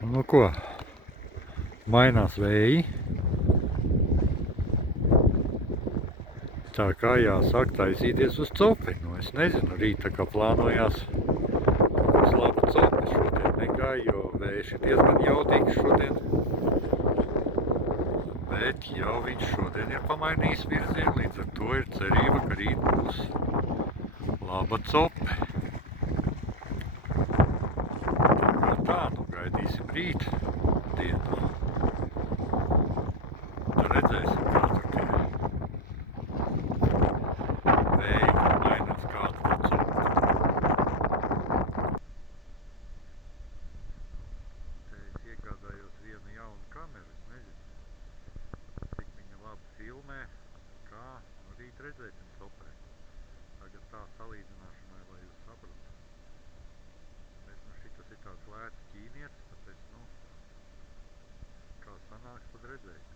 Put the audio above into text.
Nu ko, mainās vēji. Tā kā jāsāk taisīties uz copi. Nu, es nezinu, rīt tā kā plānojās uz labu copi. Šodien negāja, jo vējš ir diezgan jaudīgs šodien. Bet jau viņš šodien ir pamainījis virzienu, līdz ar to ir cerība, ka rīt būs laba cope. Tā, nu gaidīsim rīt dienu. Tad redzēsim, kā tur tie vēji mainās, kāda tā cope. Te es iegādājos vienu jaunu kameru, es nezinu, cik viņa labi filmē, kā, nu rīt redzēsim copē. Tagad tā salīdzināšanai, lai jūs saprastu. Bet, nu, šitas ir tāds lēts ķīnietis, tāpēc, nu, kā sanāks, tad redzēsim.